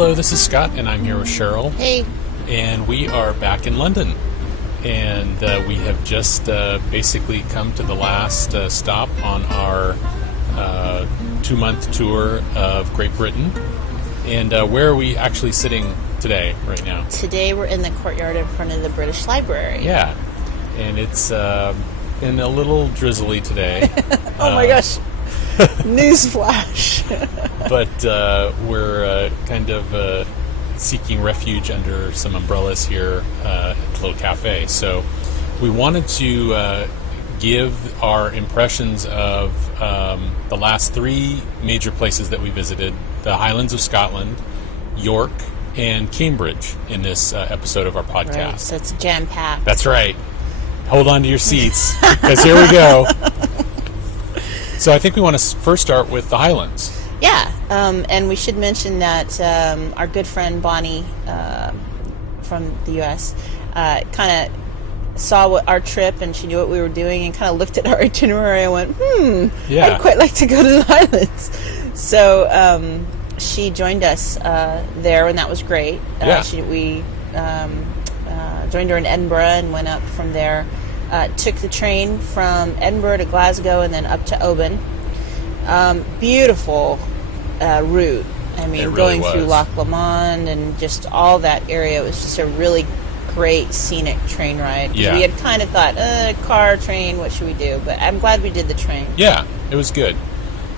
Hello, this is Scott, and I'm here with Sheryl. Hey. And we are back in London. And we have just basically come to the last stop on our 2-month tour of Great Britain. And where are we actually sitting today, right now? Today we're in the courtyard in front of the British Library. Yeah. And it's been a little drizzly today. Oh my gosh. Newsflash. But we're kind of seeking refuge under some umbrellas here at the little cafe. So we wanted to give our impressions of the last 3 major places that we visited: the Highlands of Scotland, York, and Cambridge in this episode of our podcast. Right, so it's jam-packed. That's right. Hold on to your seats, because here we go. So I think we want to first start with the Highlands. Yeah, and we should mention that our good friend Bonnie from the U.S. Kind of saw our trip, and she knew what we were doing, and kind of looked at our itinerary and went, yeah. I'd quite like to go to the Highlands. So she joined us there, and that was great. Yeah. We joined her in Edinburgh and went up from there. Took the train from Edinburgh to Glasgow and then up to Oban. Beautiful route. I mean, really going was. through Loch Lomond and just all that area was just a really great scenic train ride. Yeah. We had kind of thought, car, train, what should we do? But I'm glad we did the train. Yeah, it was good.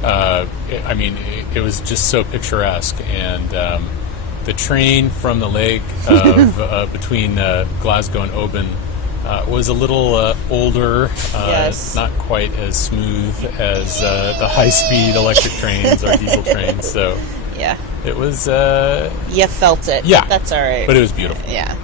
It was just so picturesque, and the train from the lake of between Glasgow and Oban was a little older, Yes. not quite as smooth as the high-speed electric trains or diesel trains. So Yeah. it was, You felt it. Yeah. But that's all right. but it was beautiful. Yeah.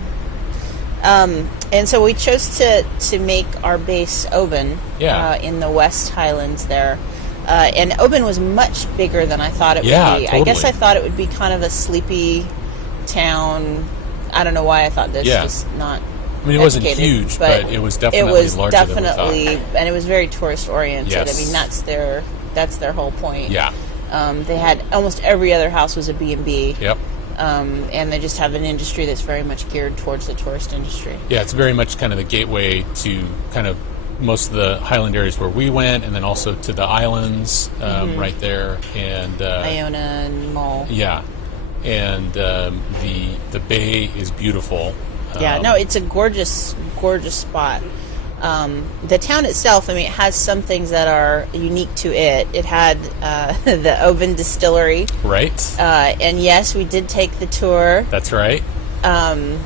And so we chose to make our base Oban in the West Highlands there. And Oban was much bigger than I thought it would be. Totally. I guess I thought it would be kind of a sleepy town. I don't know why I thought this. Yeah. Just not I mean, it wasn't educated, huge, but it was definitely larger than we thought. and it was very tourist oriented. Yes. I mean, that's their whole point. Yeah. They had almost every other house was a B&B. Yep. And they just have an industry that's very much geared towards the tourist industry. Yeah, it's very much kind of the gateway to kind of most of the Highland areas where we went, and then also to the islands right there, and Iona and Mull. Yeah, and the bay is beautiful. Yeah, no, it's a gorgeous, gorgeous spot. The town itself, I mean, it has some things that are unique to it. It had the Oban Distillery. Right. And yes, we did take the tour. That's right. And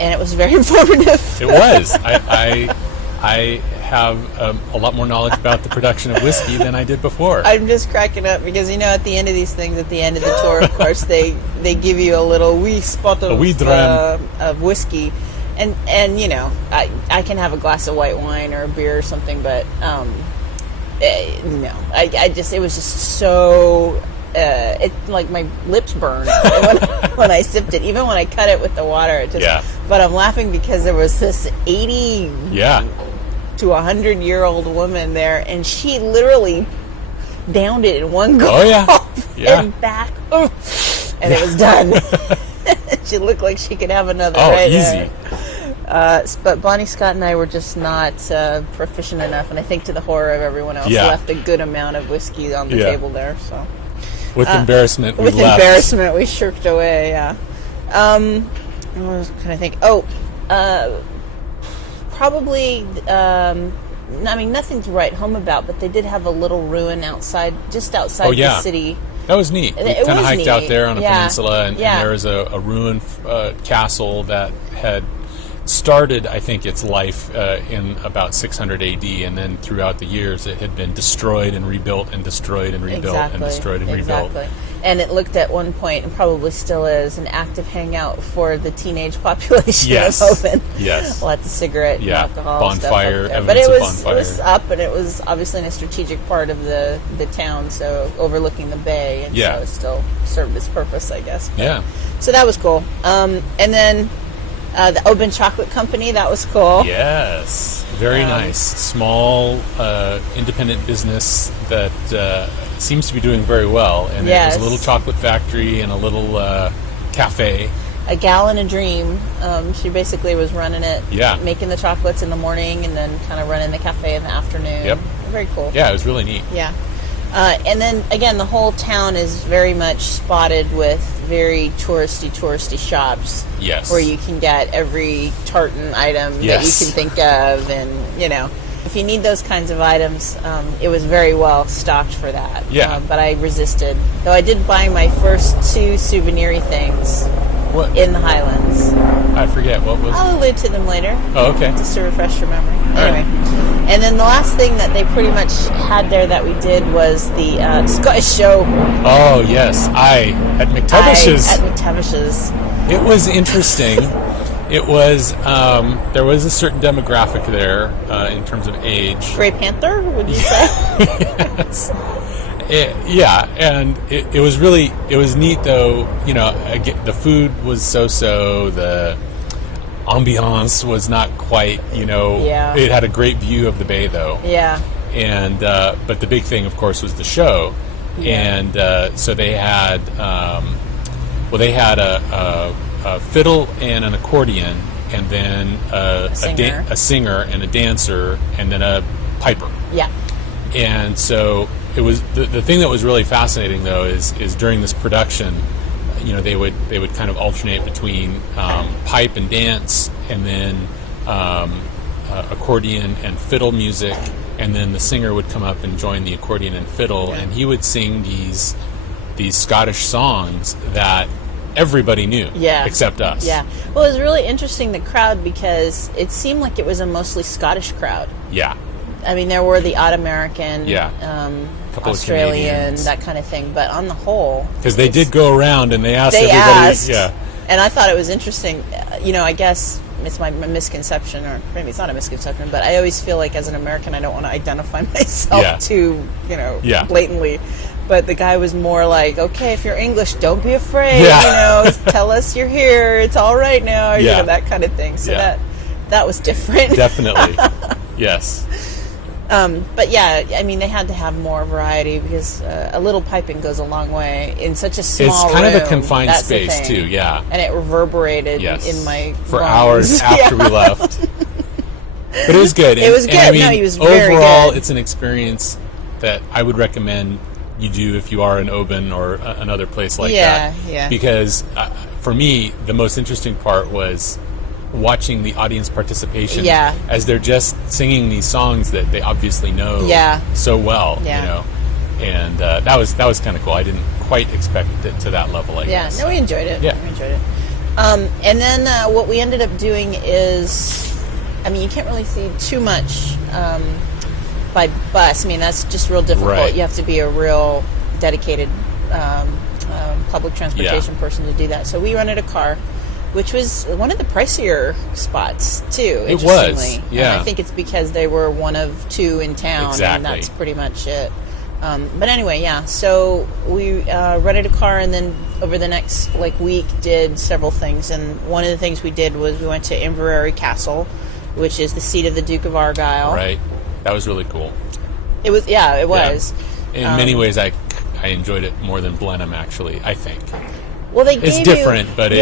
it was very informative. It was. I have a lot more knowledge about the production of whiskey than I did before. I'm just cracking up because, at the end of these things, at the end of the tour, of course, they give you a little wee spot of whiskey. And I can have a glass of white wine or a beer or something, but no. It was just so... it like my lips burned when I sipped it. Even when I cut it with the water, it just... Yeah. But I'm laughing because there was this 80 to 100-year-old woman there, and she literally downed it in one go. Oh, yeah. And back. And it was done. She looked like she could have another. Oh, right easy. But Bonnie, Scott, and I were just not proficient enough, and I think to the horror of everyone else, left a good amount of whiskey on the table there. So, with embarrassment, we left. With embarrassment, we shirked away. Yeah. I was kind of think. Probably. I mean, nothing to write home about, but they did have a little ruin just outside the city. That was neat. We kind of hiked out there on a peninsula, and there was a ruined castle that had started, I think, its life in about 600 AD, and then throughout the years it had been destroyed and rebuilt and destroyed and rebuilt and destroyed and rebuilt. And it looked at one point, and probably still is, an active hangout for the teenage population of Oban. Yes. Lots of cigarette and alcohol bonfire, stuff up there. But it bonfire. was up, and it was obviously in a strategic part of the town, so overlooking the bay, and so it still served its purpose, I guess. But, so that was cool. And then The Open Chocolate Company, that was cool. Yes, very nice. Small, independent business that seems to be doing very well. And it was a little chocolate factory and a little cafe. A Gal in a Dream. She basically was running it, making the chocolates in the morning and then kind of running the cafe in the afternoon. Yep. Very cool. Yeah, it was really neat. Yeah. And then, again, the whole town is very much spotted with very touristy shops. Yes. Where you can get every tartan item that you can think of. And, you know, if you need those kinds of items, it was very well stocked for that. Yeah. But I resisted. Though I did buy my first 2 souvenir things in the Highlands. I forget. What was I'll allude to them later. Oh, okay. Just to refresh your memory. All Anyway. right. And then the last thing that they pretty much had there that we did was the Scottish show. Oh, yes. At McTavish's. At McTavish's. It was interesting. It was, there was a certain demographic there in terms of age. Grey Panther, would you say? Yes. And it was really, it was neat though, you know, the food was so-so, the ambiance was not quite, you know, it had a great view of the bay though. Yeah. And, but the big thing of course was the show. Yeah. And so they had, they had a fiddle and an accordion and then a singer and a dancer and then a piper. Yeah. And so it was the thing that was really fascinating though is during this production, you know, they would kind of alternate between pipe and dance, and then accordion and fiddle music, and then the singer would come up and join the accordion and fiddle, and he would sing these Scottish songs that everybody knew, except us. Yeah. Well, it was really interesting, the crowd, because it seemed like it was a mostly Scottish crowd. Yeah. I mean, there were the odd American, Australian, that kind of thing, but on the whole... Because they did go around and they asked everybody... And I thought it was interesting. You know, I guess it's my misconception, or maybe it's not a misconception, but I always feel like as an American I don't want to identify myself too, you know, blatantly. But the guy was more like, okay, if you're English, don't be afraid, you know, tell us you're here, it's all right now, you know, that kind of thing. So that was different. Definitely. Yes. But yeah, I mean, they had to have more variety because a little piping goes a long way in such a small room. It's kind of a confined space too, and it reverberated in my for lungs. Hours after we left. But it was good. It was good. I mean, no, he was very overall, good. It's an experience that I would recommend you do if you are in Oban or another place like that. Yeah. Because for me, the most interesting part was watching the audience participation as they're just singing these songs that they obviously know so well, you know, and that was kind of cool. I didn't quite expect it to that level, I guess. No, we enjoyed it. We enjoyed it. And then what we ended up doing is, I mean, you can't really see too much by bus. I mean, that's just real difficult. Right. You have to be a real dedicated public transportation person to do that. So we rented a car, which was one of the pricier spots, too, it was, yeah. I think it's because they were one of 2 in town, and that's pretty much it. But anyway, so we rented a car, and then over the next week did several things. And one of the things we did was we went to Inverary Castle, which is the seat of the Duke of Argyll. Right. That was really cool. It was, it was. In many ways, I enjoyed it more than Blenheim, actually, I think. Well, it's different, but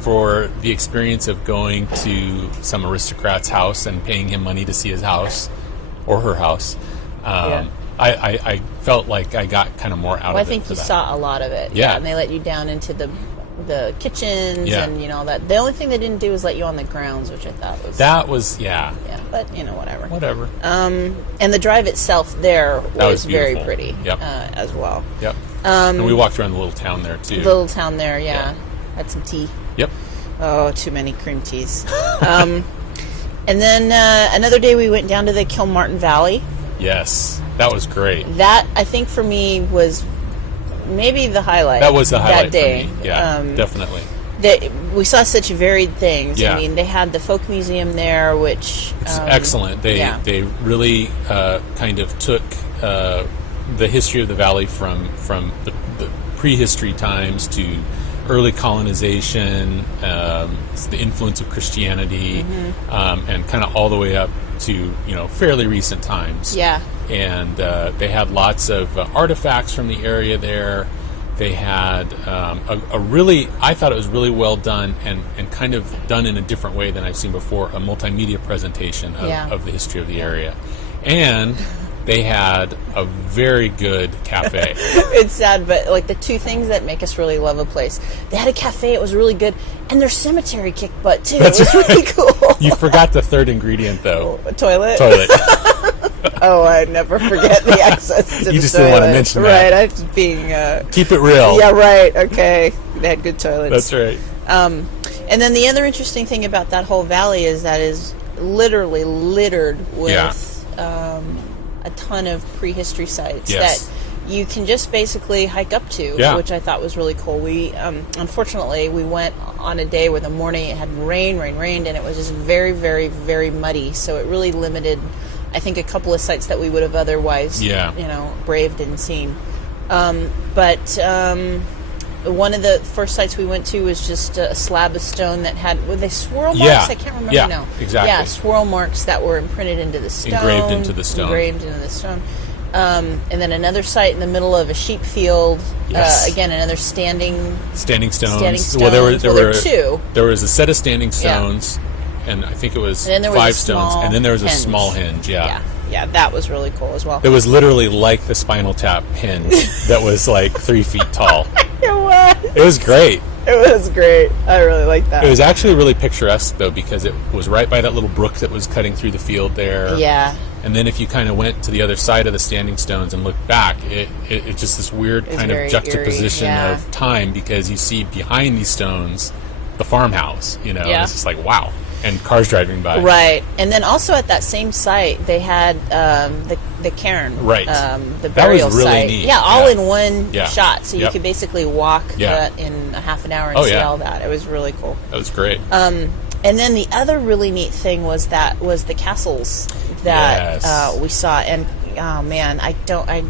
for the experience of going to some aristocrat's house and paying him money to see his house or her house, I felt like I got kind of more out of it. I think you saw a lot of it. And they let you down into the kitchens and, you know, that. The only thing they didn't do was let you on the grounds, which I thought was... That was, but, you know, whatever. Whatever. And the drive itself there was very pretty as well. Yep. And we walked around the little town there, too. The little town there, had some tea. Yep. Oh, too many cream teas. And then another day we went down to the Kilmartin Valley. Yes, that was great. That, I think, for me, was maybe the highlight. That was the highlight that day. For me. Yeah, definitely. We saw such varied things. Yeah. I mean, they had the folk museum there, which... It's excellent. They really kind of took the history of the valley from the prehistory times to early colonization, the influence of Christianity, and kind of all the way up to fairly recent times. Yeah. And they had lots of artifacts from the area there. They had I thought it was really well done and kind of done in a different way than I've seen before, a multimedia presentation of the history of the area. And they had a very good cafe. It's sad, but like the two things that make us really love a place, they had a cafe, it was really good, and their cemetery kicked butt too. It was really cool. You forgot the third ingredient though. A toilet? Toilet. Oh, I never forget the access to the You just toilet. didn't want to mention that. Right, I was being... Keep it real. Yeah, right, okay. They had good toilets. That's right. And then the other interesting thing about that whole valley is that is literally littered with a ton of prehistory sites that you can just basically hike up to, which I thought was really cool. We unfortunately we went on a day where the morning it had rained, and it was just very, very, very muddy. So it really limited, I think, a couple of sites that we would have otherwise, braved and seen. But one of the first sites we went to was just a slab of stone that had, were they swirl marks? Yeah. I can't remember now. Exactly. Yeah, swirl marks that were imprinted into the stone. Engraved into the stone. And then another site in the middle of a sheep field. Yes. Again, another standing stones. Well, there were two. There was a set of standing stones, and I think it was 5 stones, and then there was a small hinge. Yeah, that was really cool as well. It was literally like the Spinal Tap hinge that was like 3 feet tall. It was great. It was great. I really liked that. It was actually really picturesque, though, because it was right by that little brook that was cutting through the field there. Yeah. And then if you kind of went to the other side of the standing stones and looked back, it's just this weird kind of juxtaposition of time, because you see behind these stones the farmhouse, It's just like, wow. And cars driving by. Right. And then also at that same site, they had the cairn. Right. The burial that was really site. neat. Yeah, all in one shot. So you could basically walk in a half an hour and see all that. It was really cool. That was great. And then the other really neat thing was the castles that we saw. And oh man, I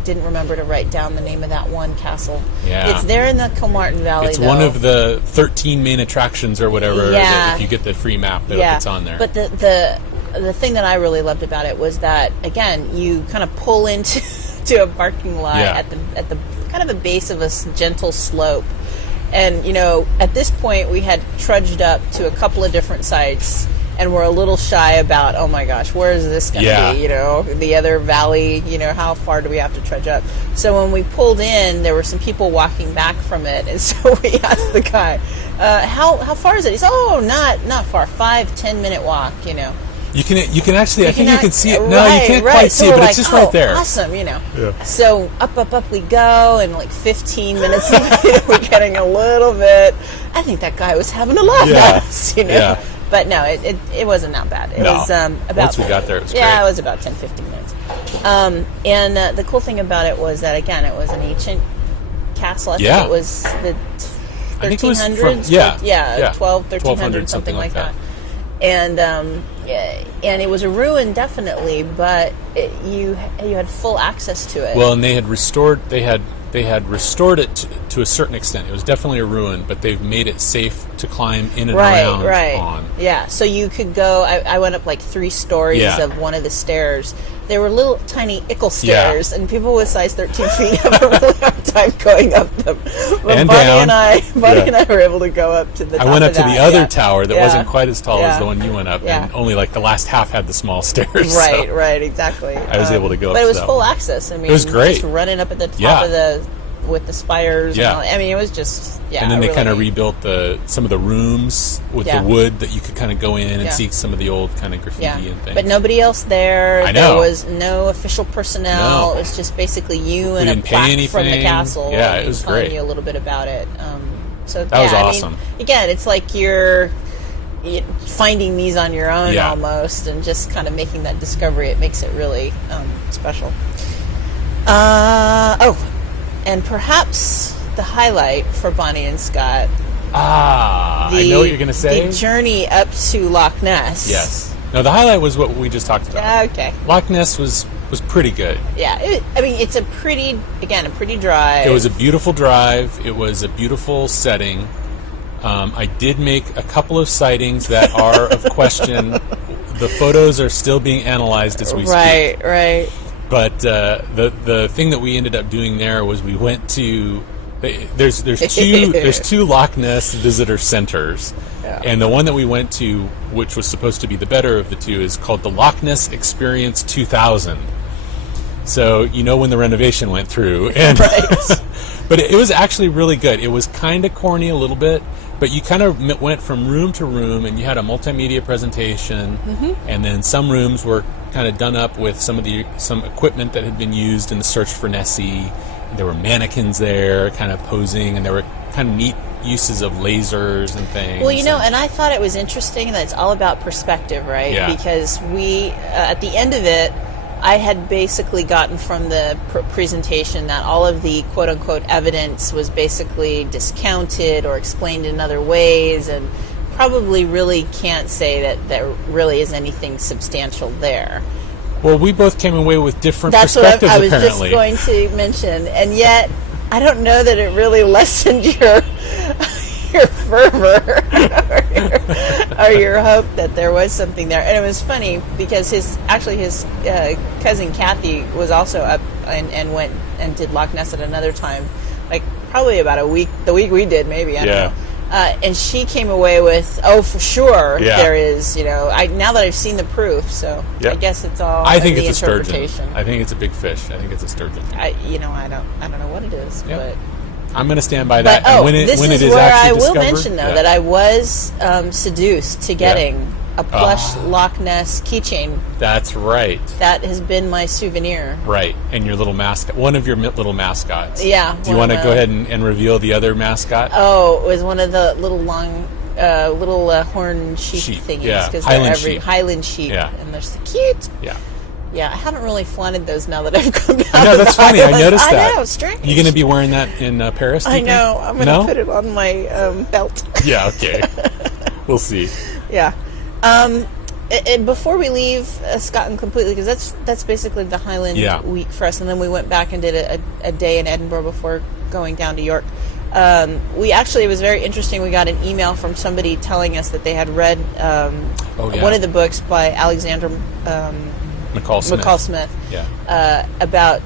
didn't remember to write down the name of that one castle. Yeah. It's there in the Kilmartin Valley. It's one of the 13 main attractions or whatever. Yeah. If you get the free map, it's on there. But the thing that I really loved about it was that, again, you kind of pull into to a parking lot at the kind of a base of a gentle slope. And, at this point we had trudged up to a couple of different sites and we're a little shy about, oh my gosh, where is this going to be? The other valley, how far do we have to trudge up? So when we pulled in, there were some people walking back from it. And so we asked the guy, how far is it? He said, not far, 5-10 minute walk, You can actually, I think you can see it. Right, No, you can't quite see it, but it's just right there. Awesome, Yeah. So up we go, and like 15 minutes later, we're getting a little bit. I think that guy was having a laugh at us, Yeah. But no, it wasn't that bad. It was about, once we got there, it was great. Yeah, it was about 10-15 minutes. And the cool thing about it was that, again, it was an ancient castle. I think it was the 1300s. 12, 1300, something like that. And it was a ruin, definitely, but you had full access to it. Well, and they had restored it to a certain extent. It was definitely a ruin, but they've made it safe to climb in and around on. Yeah, so you could go. I went up like 3 stories of one of the stairs. They were little tiny ickle stairs, and people with size 13 feet have a really hard time going up them. But and Bonnie down. and I were able to go up to the top I went up of to that. the other tower that wasn't quite as tall as the Yeah. one you went up, Yeah. and only like the last half had the small stairs. Right, so right, exactly. I was able to go up but to it was that full one. access. I mean, It was great. Just running up at the top of with the spires. Yeah. And all, I mean, it was just and then they really kind of neat. rebuilt some of the rooms with the wood that you could kind of go in and see some of the old kind of graffiti and things. But nobody else there. I know. There was no official personnel. No. It was just basically you We and a didn't pay plaque from the anything. castle. Yeah, and it was telling great. you a little bit about it. So That was awesome. I mean, again, it's like you're finding these on your own Yeah. almost, and just kind of making that discovery. It makes it really special. And perhaps the highlight for Bonnie and Scott. I know what you're going to say. The journey up to Loch Ness. Yes. No, the highlight was what we just talked about. Okay. Loch Ness was pretty good. Yeah. It's a pretty drive. It was a beautiful drive. It was a beautiful setting. I did make a couple of sightings that are of question. The photos are still being analyzed as we speak. Right. But the thing that we ended up doing there was we went to there's two Loch Ness visitor centers, and the one that we went to, which was supposed to be the better of the two, is called the Loch Ness Experience 2000. So when the renovation went through, and but it was actually really good. It was kind of corny a little bit, but you kind of went from room to room, and you had a multimedia presentation, and then some rooms were kind of done up with some equipment that had been used in the search for Nessie. There were mannequins there, kind of posing, and there were kind of neat uses of lasers and things. Well, and I thought it was interesting that it's all about perspective, right? Yeah. Because we, at the end of it, I had basically gotten from the presentation that all of the quote-unquote evidence was basically discounted or explained in other ways, and probably really can't say that there really is anything substantial there. Well, we both came away with different That's perspectives, what I was apparently. just going to mention, and yet I don't know that it really lessened your fervor or your hope that there was something there. And it was funny because his cousin Kathy was also up and went and did Loch Ness at another time, like probably about the week we did, maybe, I don't know. And she came away with, for sure, there is, now that I've seen the proof, so I guess it's all I think the it's a interpretation. sturgeon. I think it's a big fish. I think it's a sturgeon. I don't know what it is, but I'm going to stand by that. But, and when it is where actually I will discovered, mention, though, that I was seduced to getting a plush Loch Ness keychain. That's right. That has been my souvenir. Right, and your little mascot, one of your little mascots. Yeah. Do you want to go ahead and reveal the other mascot? Oh, it was one of the little long, horn sheep thingies. Yeah, Highland sheep. Yeah. And they're so cute. Yeah. Yeah, I haven't really flaunted those now that I've come back. I know, that's funny. I noticed that. I know, strange. You going to be wearing that in Paris? I know. I'm going to put it on my belt. Yeah, okay. We'll see. Yeah. Before we leave Scotland completely, because that's basically the Highland week for us, and then we went back and did a day in Edinburgh before going down to York. It was very interesting. We got an email from somebody telling us that they had read one of the books by Alexander McCall Smith. Yeah. About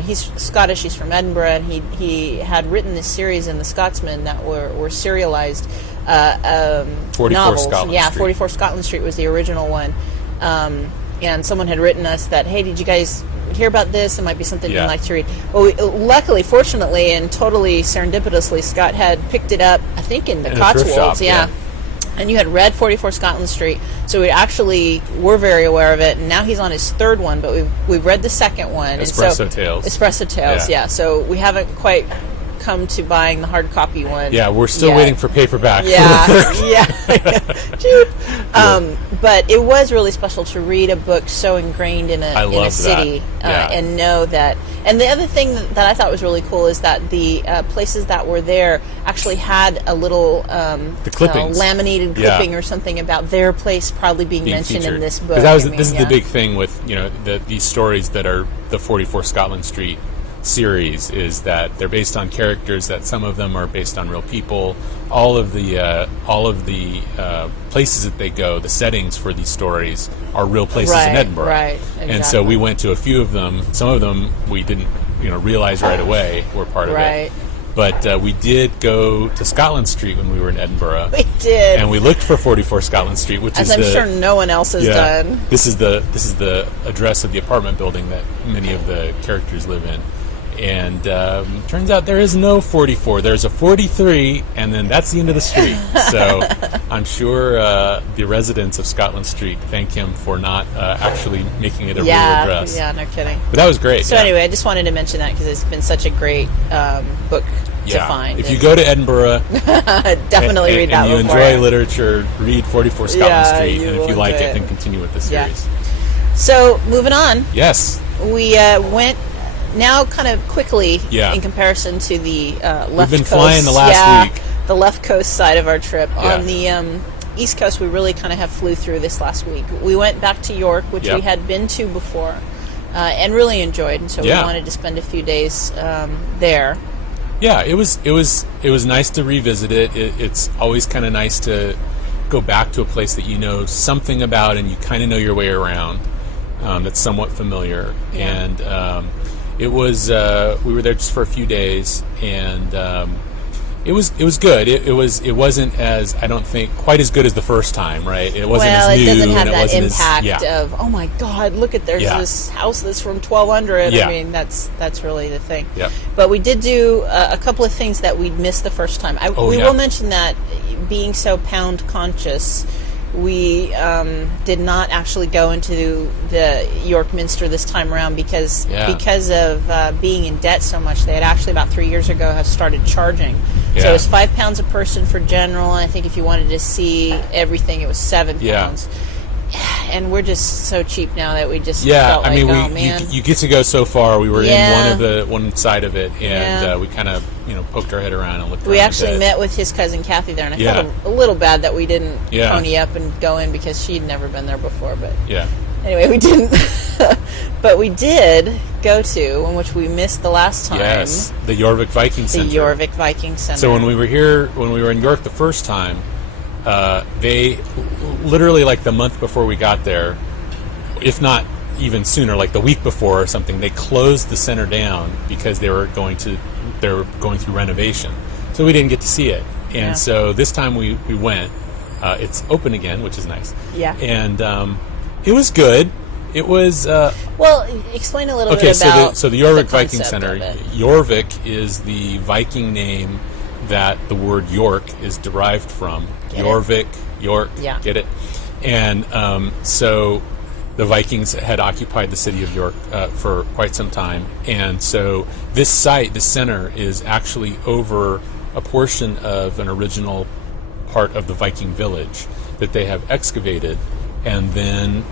he's Scottish. He's from Edinburgh, and he had written this series in the Scotsman that were serialized 44 novels. Scotland Street. 44 Scotland Street was the original one. And someone had written us that, hey, did you guys hear about this? It might be something you'd like to read. Well, fortunately, and totally serendipitously, Scott had picked it up, I think, in the Cotswolds. Yeah. And you had read 44 Scotland Street, so we actually were very aware of it. And now he's on his third one, but we've read the second one. Espresso Tales. Yeah. So we haven't quite come to buying the hard copy one. Yeah, we're still waiting for paperback. Cheap. But it was really special to read a book so ingrained in a city and know that. And the other thing that I thought was really cool is that the places that were there actually had a little laminated clipping or something about their place probably being mentioned featured in this book. This is the big thing with these stories that are the 44 Scotland Street series, is that they're based on characters, that some of them are based on real people. All of the places that they go, the settings for these stories are real places in Edinburgh. Right, exactly. And so we went to a few of them. Some of them we didn't realize right away were part of it. But we did go to Scotland Street when we were in Edinburgh. We did, and we looked for 44 Scotland Street, which I'm sure no one else has done. This is the address of the apartment building that many of the characters live in. And turns out there is no 44. There's a 43, and then that's the end of the street. So I'm sure the residents of Scotland Street thank him for not actually making it a real address. Yeah, no kidding. But that was great. So anyway, I just wanted to mention that because it's been such a great book to find. If you go to Edinburgh, definitly read that. And you enjoy literature, read 44 Scotland Street, and if you like it, then continue with the series. So moving on. Yes. We went. Now, kind of quickly, in comparison to the left coast. We've been flying the last week. The left coast side of our trip. On the east coast, we really kind of flew through this last week. We went back to York, which we had been to before, and really enjoyed. And so we wanted to spend a few days there. Yeah, it was nice to revisit it. It's always kind of nice to go back to a place that you know something about and you kind of know your way around. That's somewhat familiar. Yeah. And it was we were there just for a few days, and it was good. It wasn't as, I don't think, quite as good as the first time, right? It wasn't as new. It doesn't have and that it impact of, oh my God, look at there's this house that's from 1200. Yeah. I mean, that's really the thing. Yep. But we did do a couple of things that we missed the first time. We will mention that being so pound conscious, we did not actually go into the York Minster this time around because of being in debt so much. They had actually about 3 years ago have started charging. Yeah. So it was £5 a person for general, and I think if you wanted to see everything, it was £7. Yeah. And we're just so cheap now that we just felt like, oh man. You get to go so far. We were in one side of it, and we kind of poked our head around and looked around. We actually met with his cousin Kathy there, and I felt a little bad that we didn't pony up and go in because she'd never been there before. But anyway, we didn't. But we did go to, in which we missed the last time. Yes, the Jorvik Viking Center. The Jorvik Viking Center. So when we were in York the first time, they literally, like the month before we got there, if not even sooner, like the week before or something, they closed the center down because they were going through renovation. So we didn't get to see it. And so this time we went. It's open again, which is nice. Yeah. And it was good. It was... well, explain a little bit about so the Jorvik Viking Center. Jorvik is the Viking name that the word York is derived from. Jorvik, York, get it? And so the Vikings had occupied the city of York for quite some time. And so this site, this center, is actually over a portion of an original part of the Viking village that they have excavated, and then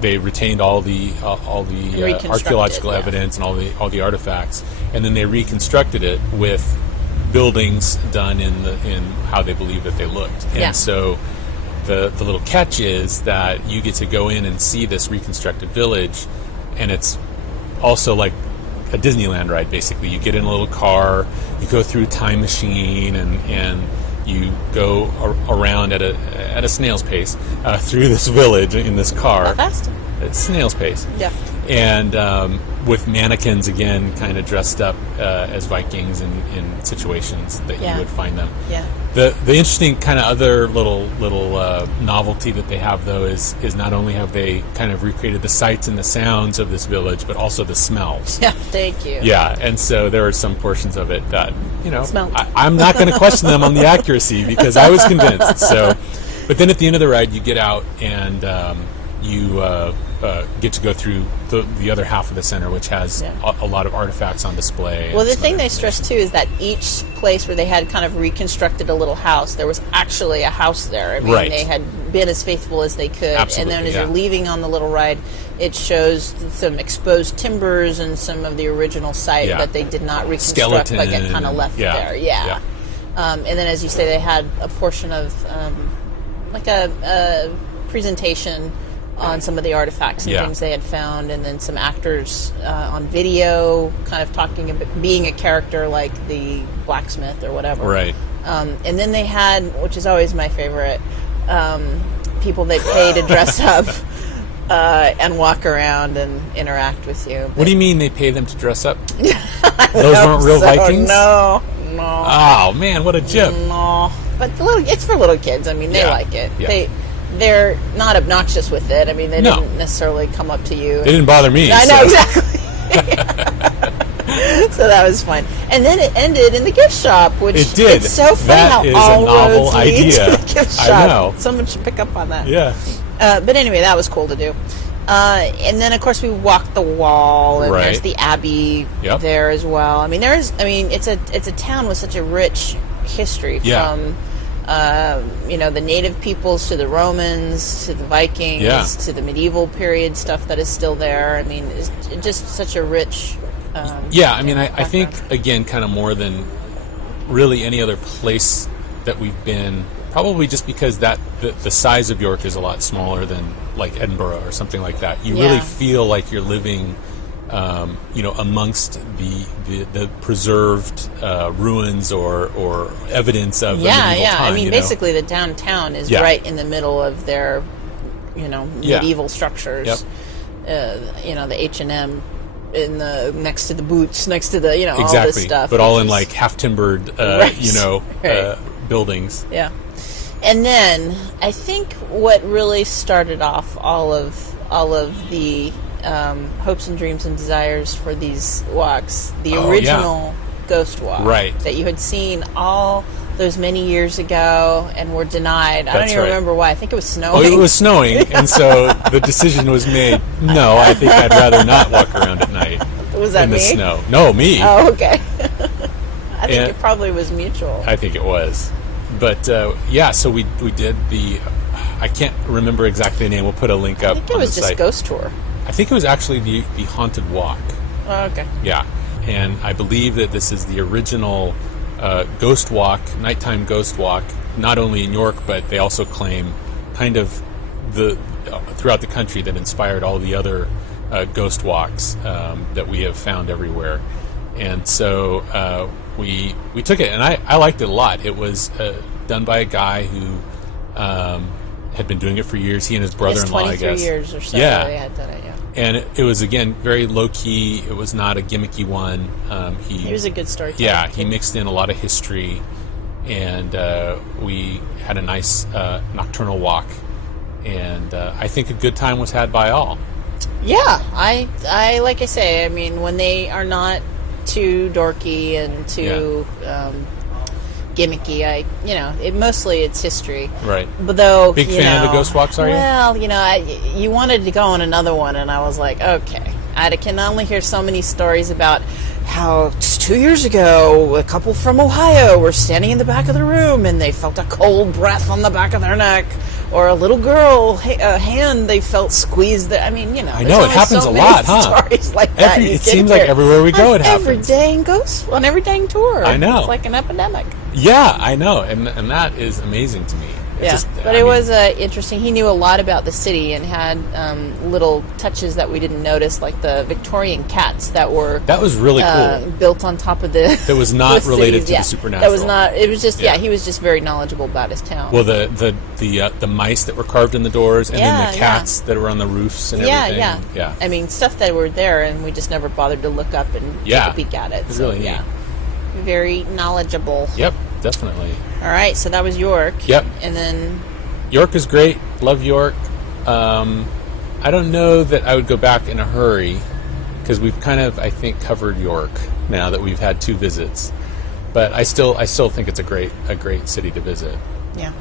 they retained all the archaeological evidence and all the artifacts, and then they reconstructed it with buildings done in how they believe that they looked. And so the little catch is that you get to go in and see this reconstructed village, and it's also like a Disneyland ride. Basically, you get in a little car, you go through a time machine, and you go around at a snail's pace through this village in this car. Not fast. It's snail's pace. Yeah. And with mannequins, again, kind of dressed up as Vikings in situations that you would find them. Yeah. The interesting kind of other little novelty that they have, though, is not only have they kind of recreated the sights and the sounds of this village, but also the smells. Yeah, thank you. Yeah, and so there are some portions of it that, I'm not going to question them on the accuracy because I was convinced. So, but then at the end of the ride, you get out and you get to go through the other half of the center, which has a lot of artifacts on display. Well, the thing they stressed, too, is that each place where they had kind of reconstructed a little house, there was actually a house there. I mean, they had been as faithful as they could. Absolutely, and then as you're leaving on the little ride, it shows some exposed timbers and some of the original site that they did not reconstruct, but get kind of left there. Yeah. And then, as you say, they had a portion of like a presentation on some of the artifacts and things they had found, and then some actors on video kind of talking about being a character like the blacksmith or whatever. Right. And then they had, which is always my favorite, people they pay to dress up and walk around and interact with you. What do you mean they pay them to dress up? Those weren't real Vikings? No. Oh, man, what a gem. No. But it's for little kids. I mean, they like it. Yeah. They're not obnoxious with it. I mean, they didn't necessarily come up to you. They didn't bother me. I know, exactly. So that was fun. And then it ended in the gift shop, which it did. It's so funny how all roads lead to the gift shop. I know. Someone should pick up on that. Yeah. But anyway, that was cool to do. And then, of course, we walked the wall, and there's the Abbey there as well. I mean, it's a town with such a rich history from the native peoples to the Romans to the Vikings to the medieval period stuff that is still there. I mean, it's just such a rich I think, again, kind of more than really any other place that we've been, probably just because that the size of York is a lot smaller than like Edinburgh or something like that. You really feel like you're living amongst the preserved ruins or evidence of the medieval time. I mean, basically, the downtown is right in the middle of their, medieval structures. Yep. The H&M next to the Boots, next to the exactly. all this stuff, but all in like half timbered, right. Buildings. Yeah. And then I think what really started off all of the hopes and dreams and desires for these walks, the original ghost walk, right, that you had seen all those many years ago and were denied. I don't even remember why. I think it was snowing. Oh, it was snowing, and so the decision was made. No, I think I'd rather not walk around at night. Was that in me? the snow? No, me. Oh, okay. I think it probably was mutual. I think it was. But, so we did I can't remember exactly the name. We'll put a link up on the site. I think it was just Ghost Tour. I think it was actually the Haunted Walk. Oh, okay. Yeah. And I believe that this is the original ghost walk, nighttime ghost walk, not only in York, but they also claim kind of throughout the country that inspired all the other ghost walks that we have found everywhere. And so we took it, and I liked it a lot. It was done by a guy who had been doing it for years. He and his brother-in-law, I guess. 23 years or so. Yeah. They had done it, yeah. And it was, again, very low-key. It was not a gimmicky one. He was a good storyteller. Yeah, he mixed in a lot of history, and we had a nice nocturnal walk. And I think a good time was had by all. Yeah, I like I say, I mean, when they are not too dorky and too gimmicky, mostly it's history. Right. But though, big fan of the ghost walks, are you? Well, you wanted to go on another one, and I was like, okay. I can only hear so many stories about how 2 years ago a couple from Ohio were standing in the back of the room and they felt a cold breath on the back of their neck, or a little girl hand they felt squeezed. I mean, I know it happens a lot, huh? Stories like that. It seems like everywhere we go, it happens. Every dang ghost on every dang tour. I know, it's like an epidemic. Yeah, I know, and that is amazing to me. It was interesting. He knew a lot about the city and had little touches that we didn't notice, like the Victorian cats that was really cool, built on top of the. That was not related to the supernatural. That was not. It was just he was just very knowledgeable about his town. Well, the mice that were carved in the doors, and then the cats that were on the roofs and everything. Yeah. I mean, stuff that were there, and we just never bothered to look up and take a peek at it. It's really neat. Very knowledgeable. Yep, definitely. All right, so that was York. Yep. And then York is great. Love York. I don't know that I would go back in a hurry, because we've kind of, I think, covered York now that we've had 2 visits. But I still think it's a great city to visit. Yeah.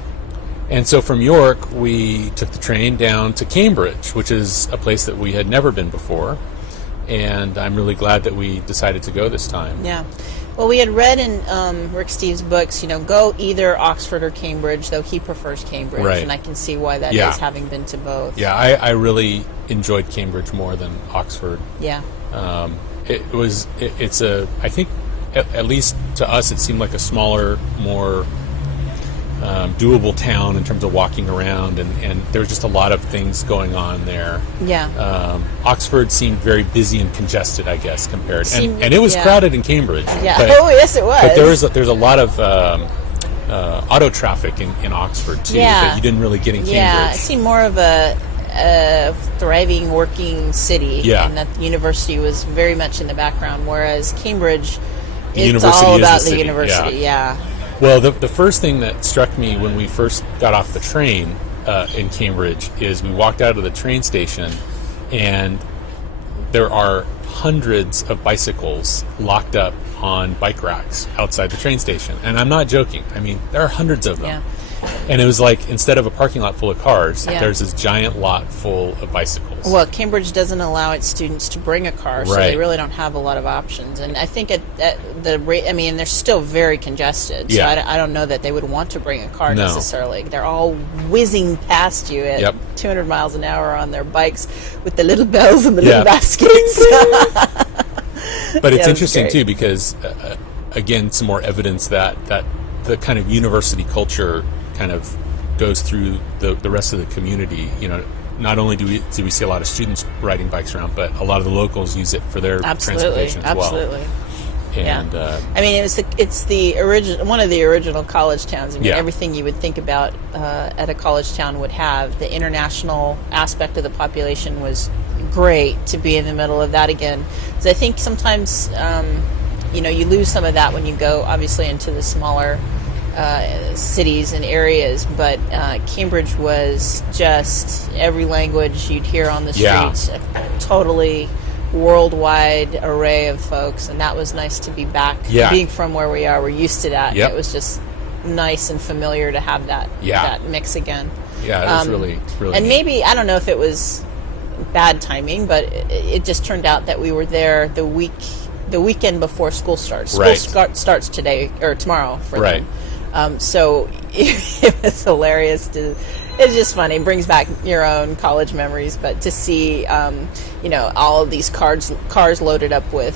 And so from York, we took the train down to Cambridge, which is a place that we had never been before. And I'm really glad that we decided to go this time. Yeah. Well, we had read in Rick Steves' books, go either Oxford or Cambridge, though he prefers Cambridge, right. And I can see why that is, having been to both. Yeah, I really enjoyed Cambridge more than Oxford. Yeah. I think, at least to us, it seemed like a smaller, more doable town in terms of walking around, and there was just a lot of things going on there. Yeah. Oxford seemed very busy and congested, I guess, compared, and it was crowded in Cambridge. Yeah. Yes, it was. But there's a lot of auto traffic in Oxford too that you didn't really get in Cambridge. Yeah, it seemed more of a thriving, working city, and that the university was very much in the background, whereas Cambridge, it's all about the university. Yeah. Well, the first thing that struck me when we first got off the train in Cambridge is we walked out of the train station, and there are hundreds of bicycles locked up on bike racks outside the train station. And I'm not joking. I mean, there are hundreds of them. Yeah. And it was like, instead of a parking lot full of cars, there's this giant lot full of bicycles. Well, Cambridge doesn't allow its students to bring a car, so they really don't have a lot of options. And I think at the rate, they're still very congested, so I don't know that they would want to bring a car necessarily. They're all whizzing past you at 200 miles an hour on their bikes with the little bells and the little baskets. But it's interesting, too, because, again, some more evidence that the kind of university culture kind of goes through the rest of the community. not only do we see a lot of students riding bikes around, but a lot of the locals use it for their transportation as well. Absolutely. And I mean, it's the original, one of the original college towns. I mean, Yeah. everything you would think about at a college town would have. The international aspect of the population was great to be in the middle of that again. Because I think sometimes, you lose some of that when you go, obviously, into the smaller cities and areas. But Cambridge was just every language you'd hear on the Yeah. streets, totally worldwide array of folks, and that was nice to be back. Yeah. Being from where we are, we're used to that. Yep. It was just nice and familiar to have that mix again. Yeah, it was really And neat. maybe, I don't know if it was bad timing, but it just turned out that we were there the weekend before school starts. Right. School starts today or tomorrow for Right. them. So it was hilarious to. It's just funny. It brings back your own college memories, but to see, all of these cars loaded up with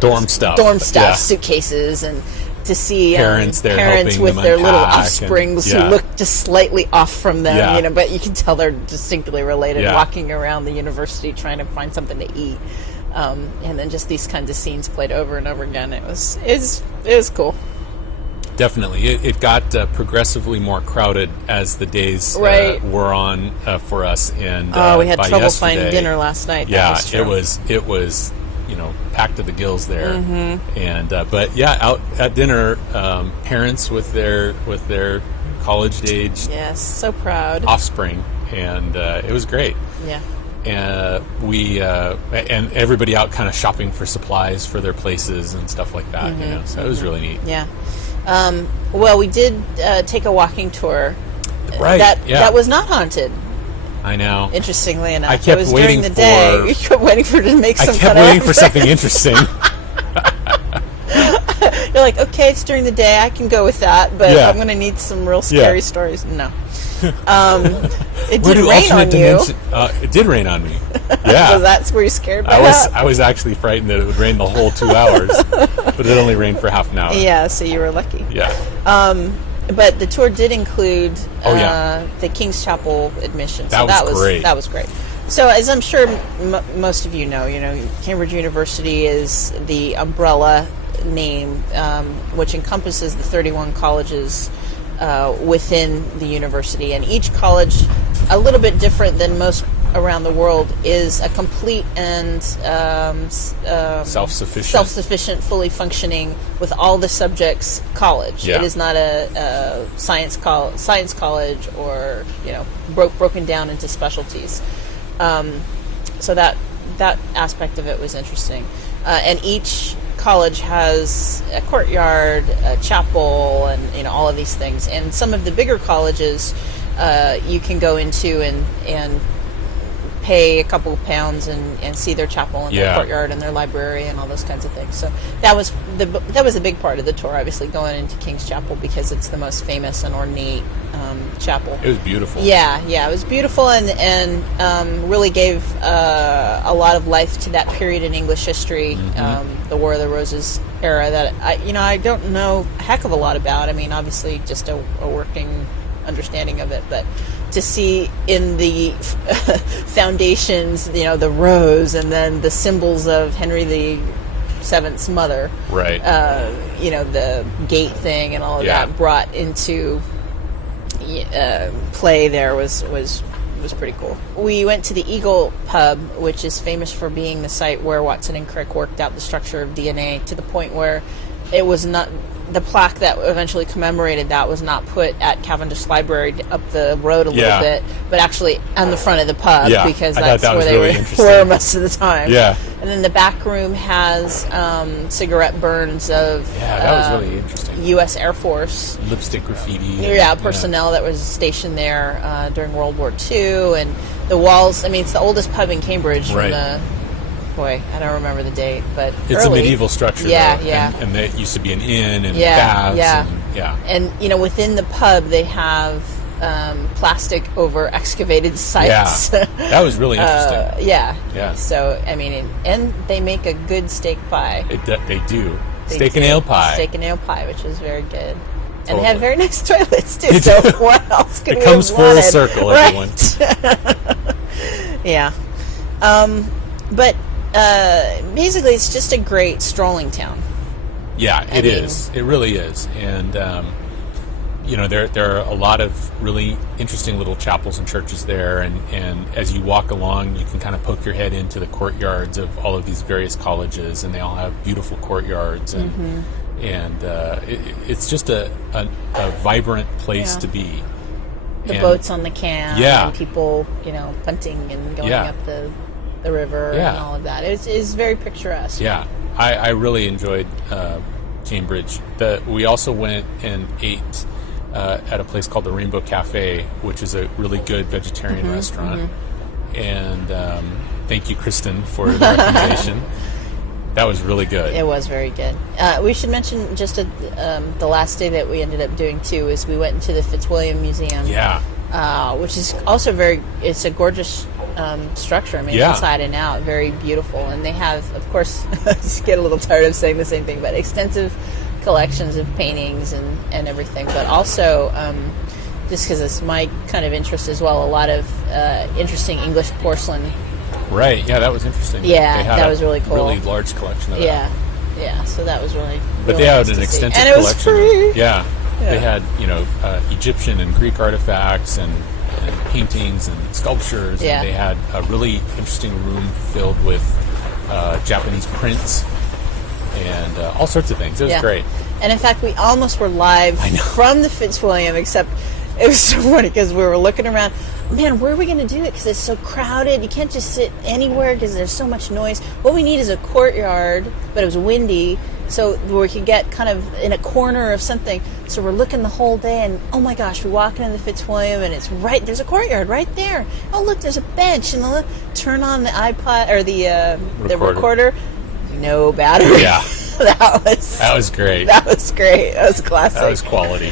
dorm stuff, yeah. Suitcases, and to see parents there parents helping with them their little unpack offsprings and- who look just slightly off from them, Yeah. but you can tell they're distinctly related, Yeah. walking around the university trying to find something to eat. And then just these kinds of scenes played over and over again. It was cool. Definitely. It got progressively more crowded as the days Right. were on for us. And We had by trouble yesterday, finding dinner last night. Yeah, that was true. it was packed to the gills there. Mm-hmm. And but yeah, out at dinner, parents with their college age Yes, so proud. offspring, and it was great. Yeah. And we and everybody out kind of shopping for supplies for their places and stuff like that. So it was really neat. Yeah. Well, we did take a walking tour. Right. That was not haunted. I know. Interestingly enough, I kept it was waiting during the day. for- You kept waiting for it to make I some kept kind waiting of for something interesting. You're like, okay, it's during the day. I can go with that, but Yeah. I'm going to need some real scary Yeah. stories. No. It Where did do rain on alternate you. dimension? It did rain on me. Yeah. So that's where you're scared by I was that? actually frightened that it would rain the whole 2 hours, but it only rained for half an hour. Yeah, so you were lucky. Yeah. But the tour did include yeah. the King's Chapel admission. That was great. That was great. So, as I'm sure most of you know, Cambridge University is the umbrella name, which encompasses the 31 colleges within the university, and each college, a little bit different than most around the world, is a complete and self-sufficient, fully functioning with all the subjects college. Yeah. It is not a science college or broken down into specialties. So that aspect of it was interesting, and each college has a courtyard, a chapel, and all of these things. And some of the bigger colleges you can go into and pay a couple of pounds and see their chapel and their courtyard and their library and all those kinds of things. So that was a big part of the tour, obviously, going into King's Chapel because it's the most famous and ornate chapel. It was beautiful. Yeah, it was beautiful and really gave a lot of life to that period in English history, the War of the Roses era that I don't know a heck of a lot about. I mean, obviously, just a working understanding of it, but to see in the foundations, the rose and then the symbols of Henry VII's mother, Right. The gate thing and all of Yeah. that brought into play there was pretty cool. We went to the Eagle Pub, which is famous for being the site where Watson and Crick worked out the structure of DNA to the point where it was not the plaque that eventually commemorated that was not put at Cavendish Library up the road a little bit, but actually on the front of the pub because that's where they were most of the time. Yeah. And then the back room has cigarette burns of that was really interesting. U.S. Air Force Lipstick graffiti. personnel that was stationed there during World War II, and the walls. I mean, it's the oldest pub in Cambridge. Right. I don't remember the date, but It's early. a medieval structure. Yeah, though, yeah. And it used to be an inn and Yeah, baths. yeah. And, And within the pub they have plastic over excavated sites. Yeah. That was really interesting. Yeah. Yeah. So I mean, and they make a good steak pie. They do. They Steak do. and ale pie. Steak and ale pie, which is very good. And Totally. they have very nice toilets too. So what else could It we comes have full wanted? circle, Right. everyone. Yeah. But basically, it's just a great strolling town. Yeah, it is. It really is. And, there are a lot of really interesting little chapels and churches there. And as you walk along, you can kind of poke your head into the courtyards of all of these various colleges, and they all have beautiful courtyards. And, it's just a vibrant place to be. The boats on the canal, and people, punting and going up the river and all of that. It's very picturesque. Yeah, I really enjoyed Cambridge. We also went and ate at a place called the Rainbow Cafe, which is a really good vegetarian restaurant. And thank you, Kristen, for the recommendation. That was really good. It was very good. We should mention just the last day that we ended up doing too is we went into the Fitzwilliam Museum. Yeah. Which is also it's a gorgeous structure. I mean, inside and out, very beautiful. And they have, of course, I just get a little tired of saying the same thing, but extensive collections of paintings and everything. But also, just because it's my kind of interest as well, a lot of interesting English porcelain. Right, yeah, that was interesting. Yeah, that was really cool. Really large collection of that. Yeah, so that was really But they had an extensive collection. And it was collection. free. Yeah. They had, Egyptian and Greek artifacts and paintings and sculptures. Yeah. And they had a really interesting room filled with Japanese prints and all sorts of things. It was great. And in fact, we almost were live from the Fitzwilliam, except it was so funny because we were looking around. Man, where are we going to do it? Because it's so crowded. You can't just sit anywhere because there's so much noise. What we need is a courtyard, but it was windy, so we could get kind of in a corner of something. So we're looking the whole day, and oh my gosh, we walk into the Fitzwilliam, and it's there's a courtyard right there. Oh, look, there's a bench, and look, turn on the iPod or the recorder. No battery. Yeah. That was great. That was great. That was classic. That was quality.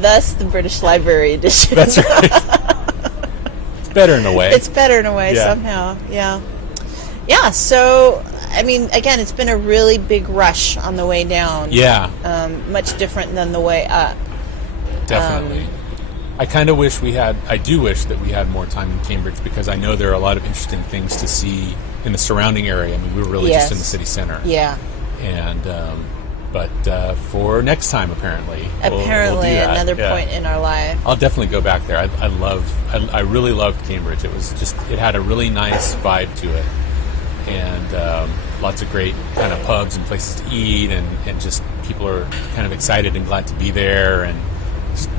Thus, the British Library edition. That's right. It's better in a way. It's better in a way somehow. Yeah. Yeah. So, I mean, again, it's been a really big rush on the way down. Yeah. Much different than the way up. Definitely. I do wish that we had more time in Cambridge because I know there are a lot of interesting things to see in the surrounding area. I mean, we were really just in the city center. Yeah. And, but for next time, apparently. We'll do that. Another point in our life. I'll definitely go back there. I really loved Cambridge. It had a really nice vibe to it. And lots of great kind of pubs and places to eat, and just people are kind of excited and glad to be there, and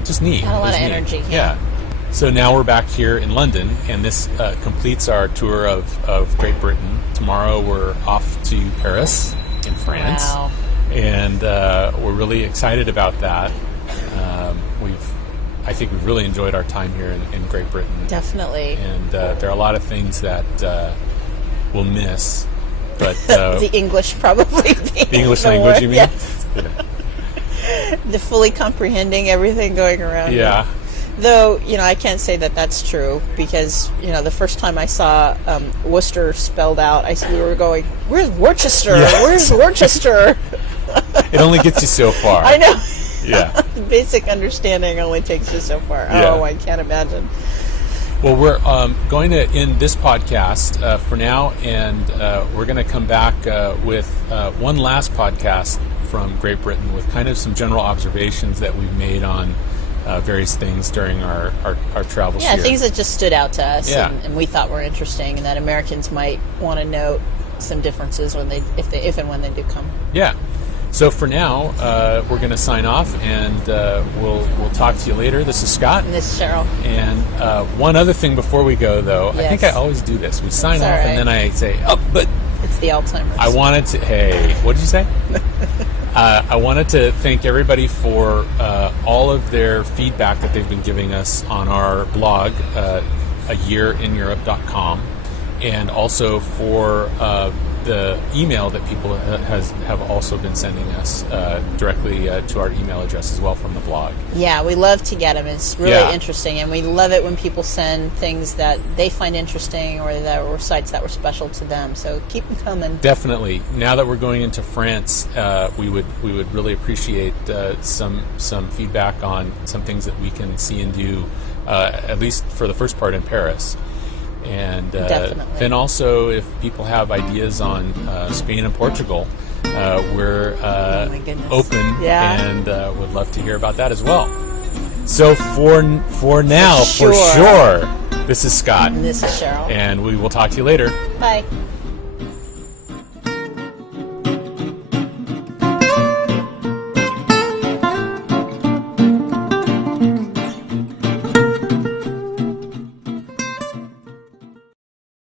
just neat. Had a lot of energy. Yeah. So now we're back here in London, and this completes our tour of Great Britain. Tomorrow we're off to Paris in France. Wow. And we're really excited about that. I think we've really enjoyed our time here in Great Britain. Definitely. And there are a lot of things that we'll miss. But the English probably. The English language, word. you mean? Yes. The fully comprehending everything going around. Yeah. Though, I can't say that that's true because, the first time I saw Worcester spelled out, we were going, where's Worcester? Yes. Where's Worcester? It only gets you so far. I know. Yeah. Basic understanding only takes you so far. Yeah. Oh, I can't imagine. Well, we're going to end this podcast for now, and we're going to come back with one last podcast from Great Britain with kind of some general observations that we've made on various things during our travels here. Yeah, things that just stood out to us and we thought were interesting, and that Americans might want to note some differences if and when they do come. Yeah. So for now, we're going to sign off, and we'll talk to you later. This is Scott. And this is Sheryl. And one other thing before we go, though, I think I always do this. We sign off, and then I say, but... It's the Alzheimer's. I wanted to... Hey, what did you say? I wanted to thank everybody for all of their feedback that they've been giving us on our blog, ayearineurope.com, and also for the email that people have also been sending us directly to our email address as well from the blog. Yeah, we love to get them. It's really interesting, and we love it when people send things that they find interesting or that were sites that were special to them. So keep them coming. Definitely. Now that we're going into France, we would really appreciate some feedback on some things that we can see and do, at least for the first part in Paris. And Definitely. then also, if people have ideas on Spain and Portugal, we're Oh my goodness. open Yeah. and would love to hear about that as well. So for now, for sure. sure, this is Scott, And this is Sheryl. and we will talk to you later. Bye.